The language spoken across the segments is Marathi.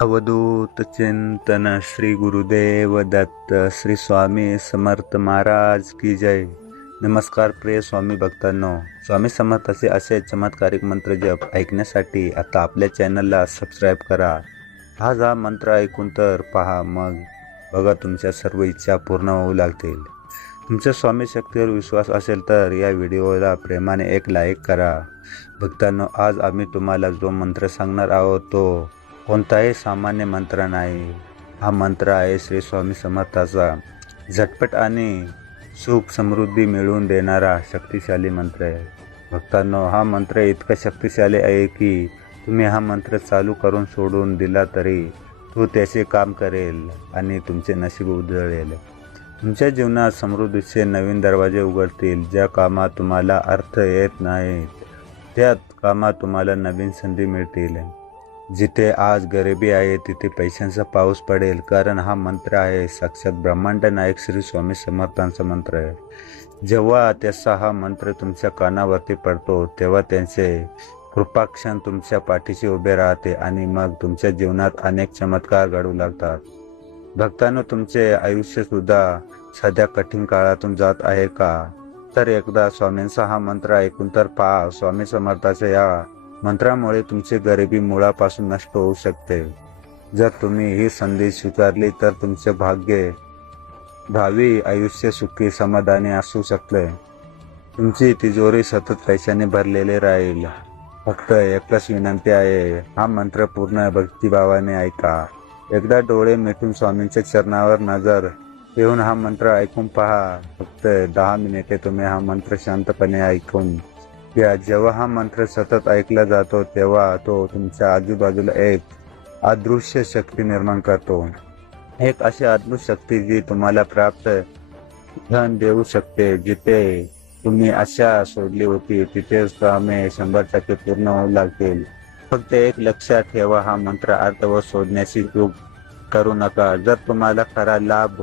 अवधूत चिंतन श्री गुरुदेव दत्त श्री स्वामी समर्थ महाराज की जय. नमस्कार प्रिय स्वामी भक्तांनो. स्वामी समर्थाचे असे चमत्कारिक मंत्र जप ऐकण्यासाठी आता आपल्या चॅनलला सबस्क्राईब करा. हा जा मंत्र ऐकून तर पहा मग. बघा तुमच्या सर्व इच्छा पूर्ण होऊ लागतील. तुमच्या स्वामी शक्तीवर विश्वास असेल तर या व्हिडिओला प्रेमाने एक लाईक करा. भक्तांनो आज आम्ही तुम्हाला जो मंत्र सांगणार आहोत तो कोणताही सामान्य मंत्र नाही. हा मंत्र आहे श्री स्वामी समर्थाचा. झटपट आणि सुख समृद्धी मिळवून देणारा शक्तिशाली मंत्र आहे. भक्तांनो हा मंत्र इतका शक्तिशाली आहे की तुम्ही हा मंत्र चालू करून सोडून दिला तरी तो त्याचे काम करेल आणि तुमचे नशीब उजळेल. तुमच्या जीवनात समृद्धीचे नवीन दरवाजे उघडतील ज्या कामात तुम्हाला अर्थ येत नाहीत. त्या कामात तुम्हाला नवीन संधी मिळतील. जिथे आज गरिबी आहे तिथे पैशांचा पाऊस पडेल. कारण हा मंत्र आहे साक्षात ब्रह्मांड नायक श्री स्वामी समर्थांचा मंत्र आहे. जेव्हा त्याचा हा मंत्र तुमच्या कानावरती पडतो तेव्हा त्यांचे कृपाक्षण तुमच्या पाठीशी उभे राहते आणि मग तुमच्या जीवनात अनेक चमत्कार घडू लागतात. भक्तांनो तुमचे आयुष्य सुद्धा सध्या कठीण काळातून जात आहे का? तर एकदा स्वामींचा हा मंत्र ऐकून तर पहा स्वामी समर्थाच्या या मंत्रामुळे तुमची गरिबी मुळापासून नष्ट होऊ शकते. जर तुम्ही ही संधी स्वीकारली तर तुमचे भाग्य भावी आयुष्य सुखी समाधानी असू शकते. तुमची तिजोरी सतत पैशाने भरलेले राहील. फक्त एकच विनंती आहे हा मंत्र पूर्ण भक्तिभावाने ऐका. एकदा डोळे मिटून स्वामींच्या चरणावर नजर ठेवून हा मंत्र ऐकून पहा. फक्त दहा मिनिटे तुम्ही हा मंत्र शांतपणे ऐकून घ्या जेव्हा हा मंत्र सतत ऐकला जातो तेव्हा तो तुमच्या आजूबाजूला एक अदृश्य शक्ती निर्माण करतो. एक अशी अद्भुत शक्ती जी तुम्हाला प्राप्त धन देऊ शकते जिथे तुम्ही आशा सोडली होती तिथेच कामे शंभर टक्के पूर्ण होऊ लागतील. फक्त एक लक्षात ठेवा हा मंत्र अर्थ व सोडण्याची चूक करू नका. जर तुम्हाला खरा लाभ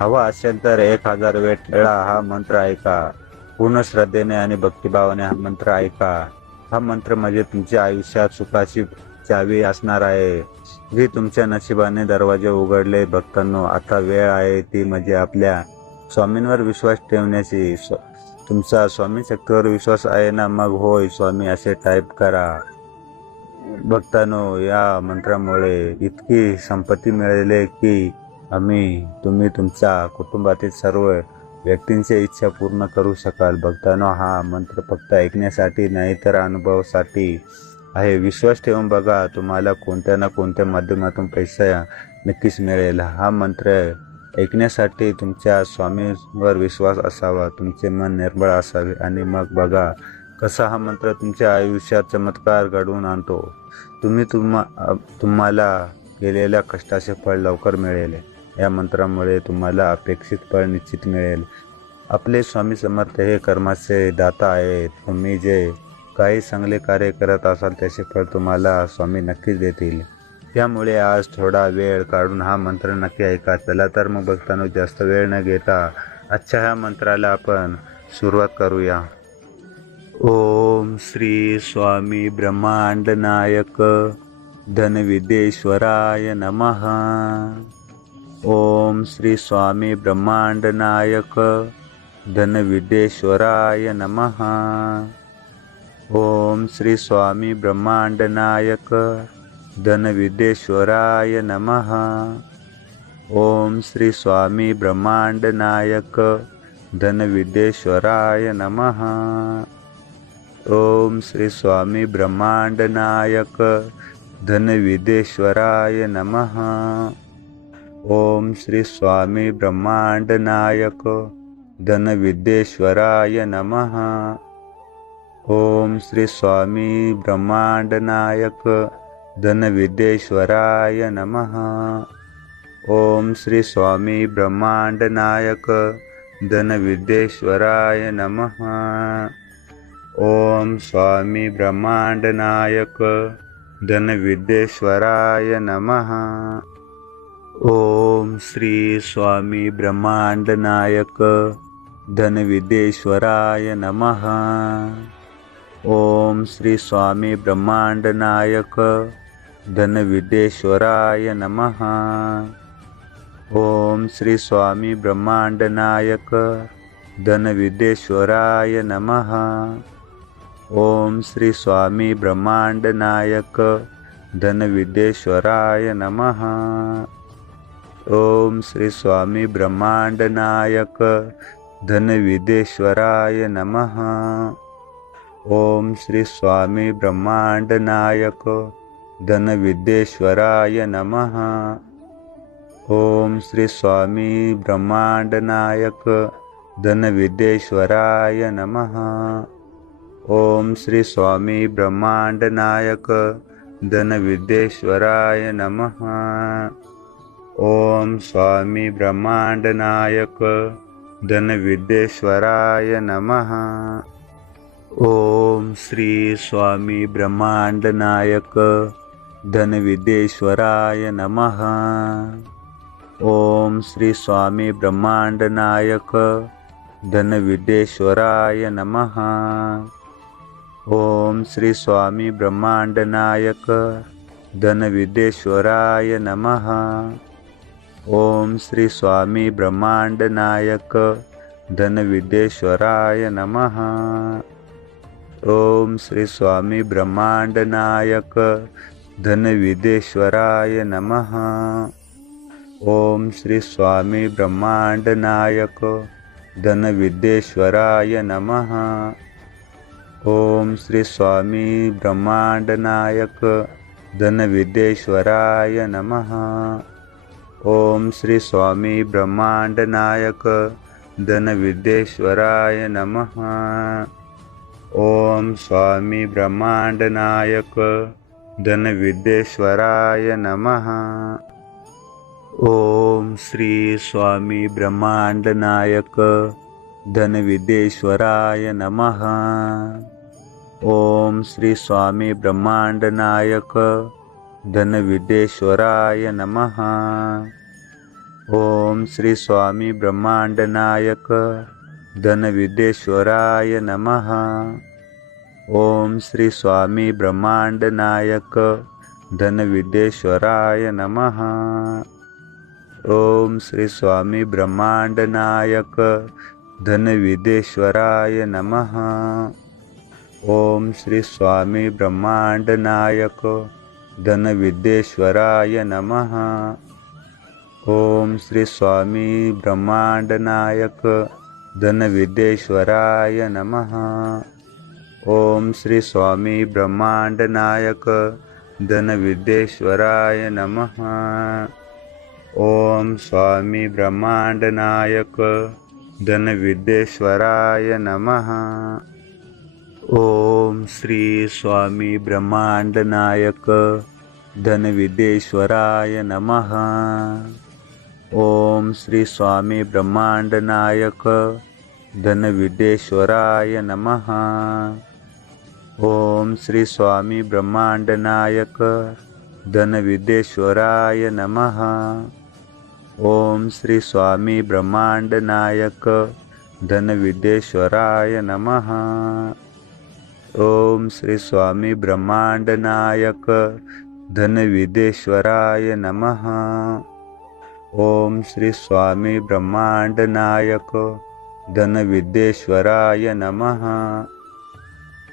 हवा असेल तर एक हजार वेळा हा मंत्र ऐका. पूर्ण श्रद्धेने आणि भक्तिभावाने हा मंत्र ऐका. हा मंत्र म्हणजे तुमच्या आयुष्यात सुखाची चावी असणार आहे. जी तुमच्या नशिबाने दरवाजे उघडले. भक्तांनो आता वेळ आहे ती म्हणजे आपल्या स्वामींवर विश्वास ठेवण्याची. स्व- तुमचा स्वामी शक्तीवर विश्वास आहे ना? मग होय स्वामी असे टाईप करा. भक्तांनो या मंत्रामुळे इतकी संपत्ती मिळेल की आम्ही तुम्ही तुमच्या कुटुंबातील सर्व व्यक्तींची इच्छा पूर्ण करू शकाल. भक्तांनो हा मंत्र फक्त ऐकण्यासाठी नाही तर अनुभवासाठी आहे. विश्वास ठेवून बघा तुम्हाला कोणत्या ना कोणत्या माध्यमातून पैसा नक्कीच मिळेल. हा मंत्र ऐकण्यासाठी तुमच्या स्वामीवर विश्वास असावा तुमचे मन निर्मळ असावे आणि मग बघा कसा हा मंत्र तुमच्या आयुष्यात चमत्कार घडवून आणतो. तुम्ही तुम्हा तुम्हाला केलेल्या कष्टाचे फळ लवकर मिळेल. या मंत्रामुळे तुम्हाला अपेक्षित फळ निश्चित मिळेल. आपले स्वामी समर्थ हे कर्माचे दाता आहेत. तुम्ही जे काही चांगले कार्य करत असाल त्याचे फळ तुम्हाला स्वामी नक्कीच देतील. त्यामुळे आज थोडा वेळ काढून हा मंत्र नक्की ऐका. चला तर मग बघताना जास्त वेळ न घेता आजच्या ह्या मंत्राला आपण सुरुवात करूया. ओम श्री स्वामी ब्रह्मांड नायक धनविदेश्वराय नमः. ओम श्री स्वामी ब्रह्मांड नायक धनविद्येश्वराय नमः। ओम श्री स्वामी ब्रह्मांड नायक धनविद्येश्वराय नमः। ओम श्री स्वामी ब्रह्मांड नायक धनविद्येश्वराय नमः। ओम श्री स्वामी ब्रह्मांड नायक धनविद्येश्वराय नमः। ॐ श्री स्वामी ब्रह्माण्डनायक धनविद्येश्वराय नमः। ॐ श्री स्वामी ब्रह्माण्डनायक धनविद्येश्वराय नमः। ॐ श्री स्वामी ब्रह्माण्डनायक धनविद्येश्वराय नमः। ॐ स्वामी ब्रह्माण्डनायक धनविद्येश्वराय नमः। ओम श्री स्वामी ब्रह्मांड नायक धनविद्येश्वराय नमः। ओम श्री स्वामी ब्रह्मांड नायक धनविद्येश्वराय नमः। ओम श्री स्वामी ब्रह्मांडनायक धनविद्येश्वराय नमः। ओम श्री स्वामी ब्रह्मांडनायक धनविदेश्वराय नमः। ओम श्री स्वामी ब्रह्मांडनायक धनविद्येश्वराय नमः। ओम श्री स्वामी ब्रह्मांडनायक धनविद्येश्वराय नमः। ओम श्री स्वामी ब्रह्मांडनायक धनविद्येश्वराय नमः। ओम श्री स्वामी ब्रह्मांडनायक धनविद्येश्वराय नमः। ओम स्वामी ब्रह्मांडनायक धनविद्येश्वराय नमः. ओम श्री स्वामी ब्रह्मांडनायक धनविद्येश्वराय नमः. ओम श्री स्वामी ब्रह्मांडनायक धनविद्येश्वराय नमः. ओम श्री स्वामी ब्रह्मांडनायक धनविद्येश्वराय नमः. ओम श्री स्वामी ब्रह्मांडनायक धनविद्येश्वराय नमः। ओम श्री स्वामी ब्रह्मांडनायक धनविद्येश्वराय नमः। ओम श्री स्वामी ब्रह्माण्डनायक धनविद्येश्वराय नमः। ओम श्री स्वामी ब्रह्माण्डनायक धनविद्येश्वराय नमः। ओम श्री स्वामी ब्रह्मांडनायक धनविद्येश्वराय नमः. ओम स्वामी ब्रह्मांडनायक धनविद्येश्वराय नमः. ओम श्री स्वामी ब्रह्मांडनायक धनविद्येश्वराय नमः. ओम श्री स्वामी ब्रह्मांडनायक धनविद्येश्वराय नमः। ॐ श्री स्वामी ब्रह्माण्डनायक धनविद्येश्वराय नमः। ॐ श्री स्वामी ब्रह्माण्डनायक धनविद्येश्वराय नमः। ॐ श्री स्वामी ब्रह्माण्डनायक धनविद्येश्वराय नमः। ॐ श्री स्वामी ब्रह्माण्डनायक धनविद्येश्वराय नमः। ओम श्री स्वामी ब्रह्मांडनायक धनविद्येश्वराय नमः। ओम श्री स्वामी ब्रह्मांडनायक धनविद्येश्वराय नमः। ओम स्वामी ब्रह्मांडनायक धनविद्येश्वराय नमः ओम श्री स्वामी ब्रह्मांडनायक धनविदेश्वराय नमः। ओम श्री स्वामी ब्रह्मांडनायक धनविदेश्वराय नमः। ओम श्री स्वामी ब्रह्मांडनायक धनविदेश्वराय नमः। ओम श्री स्वामी ब्रह्मांडनायक धनविदेश्वराय नमः। ओम श्री स्वामी ब्रह्मांडनायक धनविद्येश्वराय नमः। ओम श्री स्वामी ब्रह्मांडनायक धनविद्येश्वराय नमः।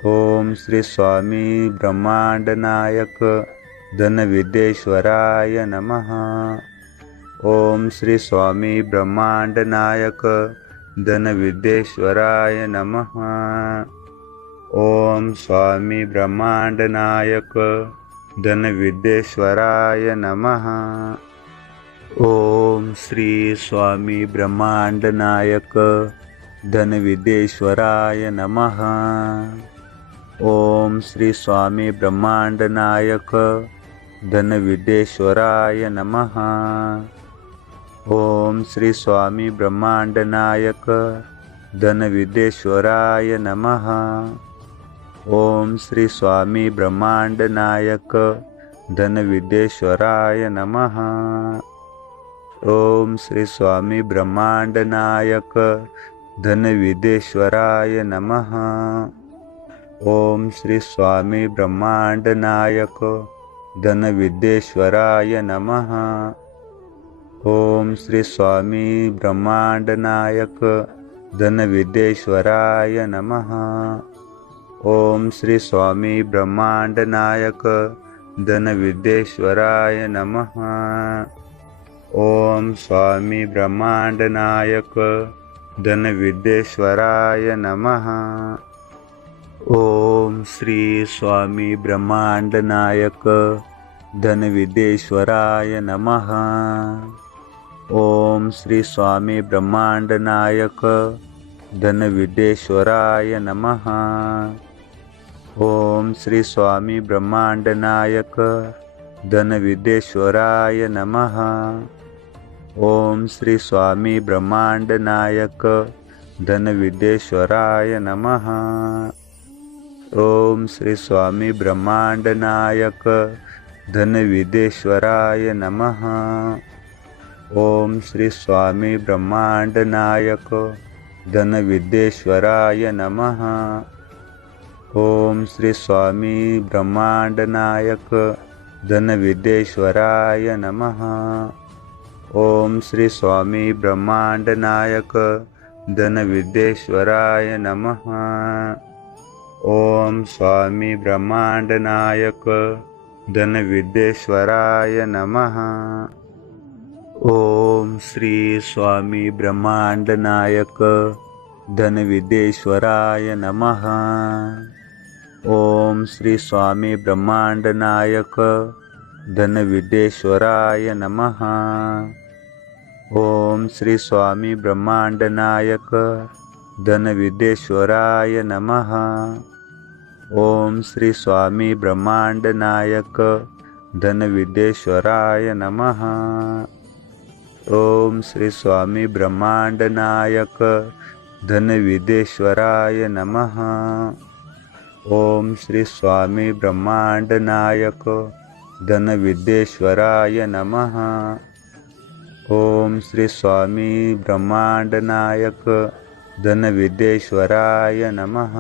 ओम श्री स्वामी ब्रह्मांडनायक धनविद्येश्वराय नमः। ओम श्री स्वामी ब्रह्मांडनायक धनविद्येश्वराय नमः। ओम स्वामी ब्रह्मांडनायक धनविद्येश्वराय नमः. ओम श्री स्वामी ब्रह्मांडनायक धनविद्येश्वराय नमः. ओम श्री स्वामी ब्रह्मांडनायक धनविद्येश्वराय नमः. ओम श्री स्वामी ब्रह्मांडनायक धनविद्येश्वराय नमः. ओम श्री स्वामी ब्रह्मांडनायक धनविद्येश्वराय नमः। ओम श्री स्वामी ब्रह्मांडनायक धनविद्येश्वराय नमः। ओम श्री स्वामी ब्रह्मांडनायक धनविद्येश्वराय नमः। ओम श्री स्वामी ब्रह्मांडनायक धनविद्येश्वराय नमः। ओम श्री स्वामी ब्रह्मांडनायक धनविद्येश्वराय नमः। ओम स्वामी ब्रह्मांडनायक धनविद्येश्वराय नमः। ओम श्री स्वामी ब्रह्मांडनायक धनविद्येश्वराय नमः। ओम श्री स्वामी ब्रह्मांडनायक धनविद्येश्वराय नमः। ओम श्री स्वामी ब्रह्मांडनायक धनविद्येश्वराय नमः. ओम श्री स्वामी ब्रह्मांडनायक धनविदेश्वराय नमः. ओम श्री स्वामी ब्रह्मांडनायक धनविद्येश्वराय नमः. ओम श्री स्वामी ब्रह्मांडनायक धनविद्येश्वराय नमः. ओम श्री स्वामी ब्रह्मांडनायक धनविद्येश्वराय नमः। ओम श्री स्वामी ब्रह्मांडनायक धनविद्येश्वराय नमः। ओम स्वामी ब्रह्मांडनायक धनविद्येश्वराय नमः। ओम श्री स्वामी ब्रह्मांडनायक धनविद्येश्वराय नमः। ओम श्री स्वामी ब्रह्मांडनायक धनविदेश्वराय नमः। ओम श्री स्वामी ब्रह्मांडनायक धनविदेश्वराय नमः। ओम श्री स्वामी ब्रह्मांडनायक धनविदेश्वराय नमः। ओम श्री स्वामी ब्रह्मांडनायक धनविदेश्वराय नमः। ओम श्री स्वामी ब्रह्मांडनायक धनविद्येश्वराय नमः. ओम श्री स्वामी ब्रह्मांडनायक धनविद्येश्वराय नमः.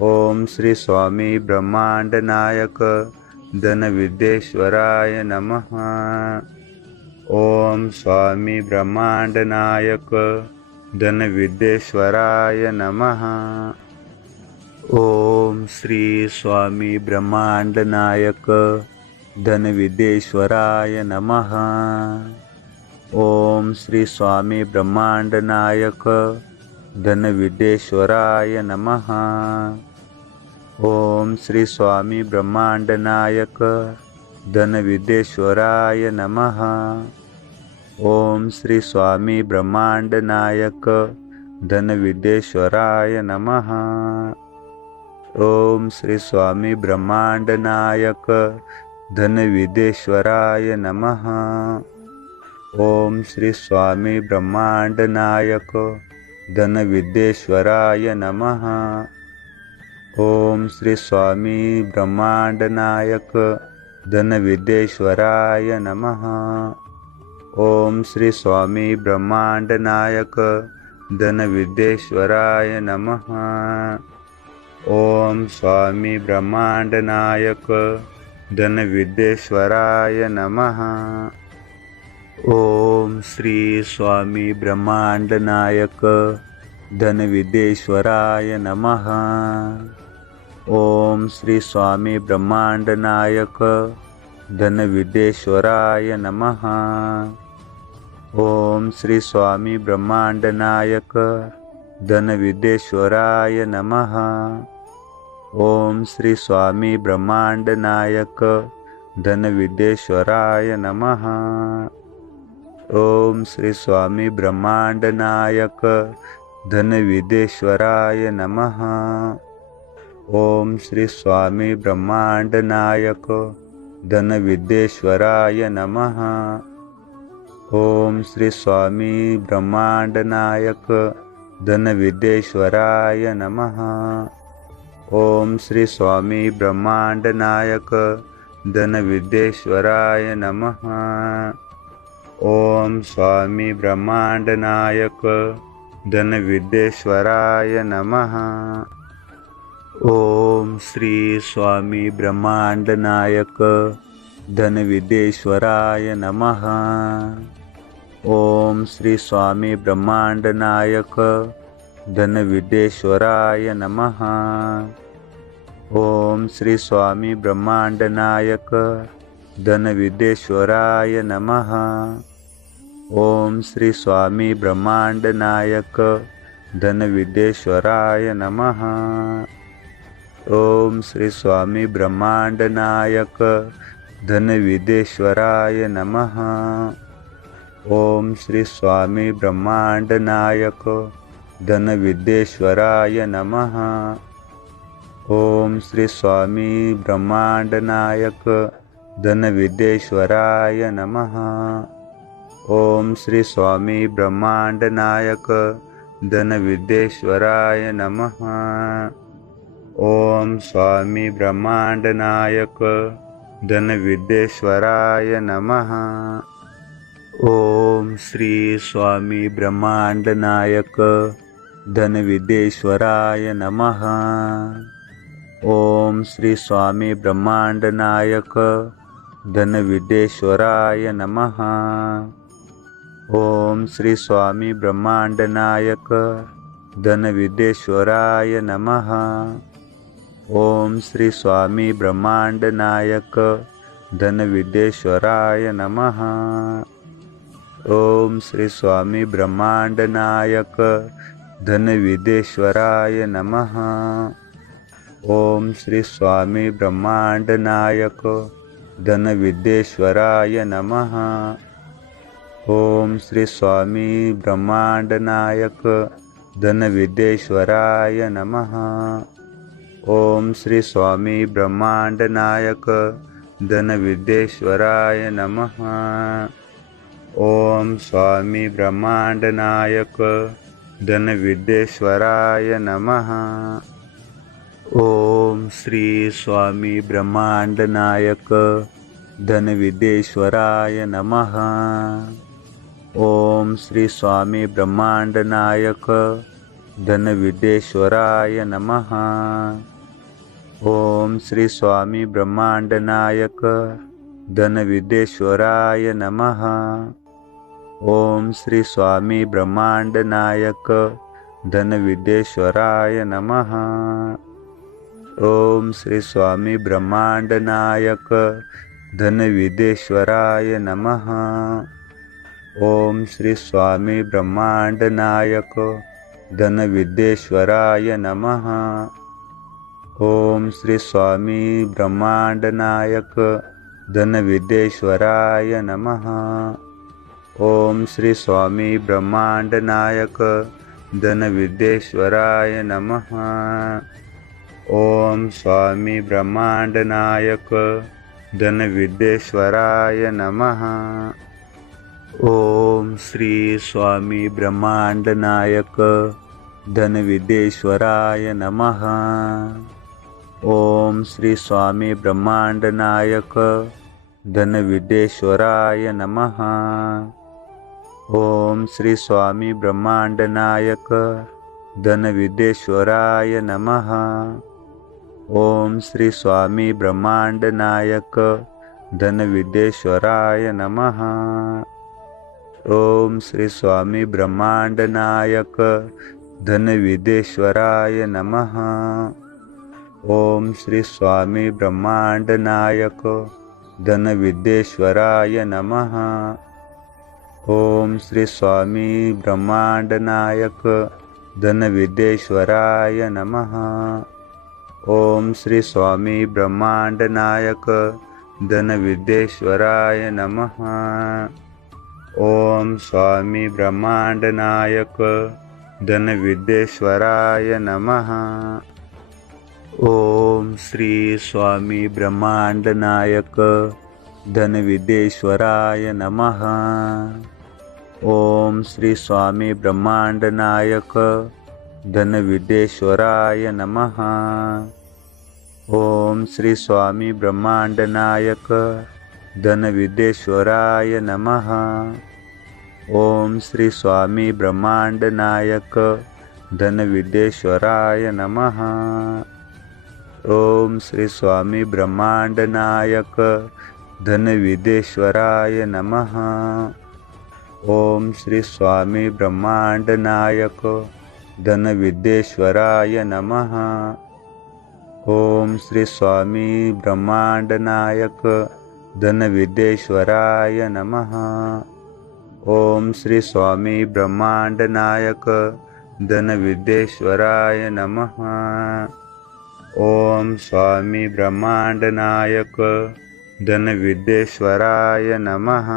ओम श्री स्वामी ब्रह्मांडनायक धनविद्येश्वराय नमः. ओम स्वामी ब्रह्मांडनायक धनविद्येश्वराय नमः. ओम श्री स्वामी ब्रह्मांडनायक धनविद्येश्वराय नमः. ओम श्री स्वामी ब्रह्मांडनायक धनविद्येश्वराय नमः. ओम श्री स्वामी ब्रह्मांडनायक धनविद्येश्वराय नमः. ओम श्री स्वामी ब्रह्मांडनायक धनविदेश्वराय नमः. ओम श्री स्वामी ब्रह्मांडनायक धनविद्येश्वराय नमः। ओम श्री स्वामी ब्रह्मांडनायक धनविद्येश्वराय नमः। ओम श्री स्वामी ब्रह्मांडनायक धनविद्येश्वराय नमः। ओम श्री स्वामी ब्रह्मांडनायक धनविद्येश्वराय नमः। ओम स्वामी ब्रह्माण्डनायक धनविद्येश्वराय नमः. ओम श्री स्वामी ब्रह्माण्डनायक धनविद्येश्वराय नमः. ओम श्री स्वामी ब्रह्माण्डनायक धनविद्येश्वराय नमः. ओम श्री स्वामी ब्रह्मांडनायक धनविद्येश्वराय नमः. ओम श्री स्वामी ब्रह्मांडनायक धनविद्येश्वराय नमः। ओम श्री स्वामी ब्रह्मांडनायक धनविद्येश्वराय नमः। ओम श्री स्वामी ब्रह्मांडनायक धनविद्येश्वराय नमः। ओम श्री स्वामी ब्रह्मांडनायक धनविद्येश्वराय नमः। ओम श्री स्वामी ब्रह्मांडनायक धनविद्येश्वराय नमः. ओम स्वामी ब्रह्मांडनायक धनविद्येश्वराय नमः. ओम श्री स्वामी ब्रह्मांड नायक धनविदेश्वराय नमः. ओम श्री स्वामी ब्रह्मांड नायक धनविदेश्वराय नमः. ॐ श्री स्वामी ब्रह्माण्डनायक धनविद्देश्वराय नमः। ॐ श्री स्वामी ब्रह्माण्डनायक धनविदेश्वराय नमः। ॐ श्री स्वामी ब्रह्माण्डनायक धनविदेश्वराय नमः। ॐ श्री स्वामी ब्रह्माण्डनायक धनविद्येश्वराय नमः। ओम श्री स्वामी ब्रह्मांड नायक धनविदेश्वराय नमः। ओम श्री स्वामी ब्रह्मांड नायक धनविदेश्वराय नमः। ओम स्वामी ब्रह्मांड नायक धनविदेश्वराय नमः। ओम श्री स्वामी ब्रह्मांड नायक धनविदेश्वराय नमः। ओम श्री स्वामी ब्रह्मांड नायक धनविदेश्वराय नमः. ओम श्री स्वामी ब्रह्मांड नायक धनविदेश्वराय नमः. ओम श्री स्वामी ब्रह्मांड नायक धनविदेश्वराय नमः. ओम श्री स्वामी ब्रह्मांड नायक धनविदेश्वराय नमः. ओम श्री स्वामी ब्रह्मांड नायक धनविदेश्वराय नमः. ओम श्री स्वामी ब्रह्मांड नायक धनविदेश्वराय नमः. ओम श्री स्वामी ब्रह्मांड नायक धनविदेश्वराय नमः. ओम स्वामी ब्रह्मांड नायक धनविदेश्वराय नमः. ओम श्री स्वामी ब्रह्मांड नायक धनविदेश्वराय नमः. ओम श्री स्वामी ब्रह्मांड नायक धनविदेश्वराय नमः. ओम श्री स्वामी ब्रह्मांड नायक धनविदेश्वराय नमः. ओम श्री स्वामी ब्रह्मांड नायक धनविदेश्वराय नमः. ओम श्री स्वामी ब्रह्मांड नायक धनविदेश्वराय नमः। ओम श्री स्वामी ब्रह्मांड नायक धनविदेश्वराय नमः। ओम श्री स्वामी ब्रह्मांड नायक धनविदेश्वराय नमः। ओम श्री स्वामी ब्रह्मांड नायक धनविदेश्वराय नमः। ओम स्वामी ब्रह्मांड नायक धनविदेश्वराय नमः। ओम श्री स्वामी ब्रह्मांड नायक धनविदेश्वराय नमः। ओम श्री स्वामी ब्रह्मांड नायक धनविदेश्वराय नमः। ओम श्री स्वामी ब्रह्मांड नायक धनविदेश्वराय नमः। ॐ श्री स्वामी ब्रह्माण्डनायक धनविद्येश्वराय नमः। ॐ श्री स्वामी ब्रह्माण्डनायक धनविदेश्वराय नमः। ॐ श्री स्वामी ब्रह्माण्डनायक धनविद्येश्वराय नमः। ॐ श्री स्वामी ब्रह्माण्डनायक धनविद्येश्वराय नमः। ओम श्री स्वामी ब्रह्मांड नायक धनविदेश्वराय नमः। ओम स्वामी ब्रह्मांड नायक धनविदेश्वराय नमः। ओम श्री स्वामी ब्रह्मांड नायक धनविदेश्वराय नमः। ओम श्री स्वामी ब्रह्मांड नायक धनविदेश्वराय नमः। ॐ श्री स्वामी ब्रह्माण्डनायक धनविद्येश्वराय नमः। ॐ श्री स्वामी ब्रह्माण्डनायक धनविद्येश्वराय नमः। ॐ श्री स्वामी ब्रह्माण्डनायक धनविद्देश्वराय नमः। ॐ श्री स्वामी ब्रह्माण्डनायक धनविद्येश्वराय नमः। ॐ श्री स्वामी ब्रह्माण्डनायक धनविद्येश्वराय नमः। ॐ श्री स्वामी ब्रह्माण्डनायक धनविद्येश्वराय नमः। ॐ स्वामी ब्रह्माण्डनायक धनविद्येश्वराय नमः।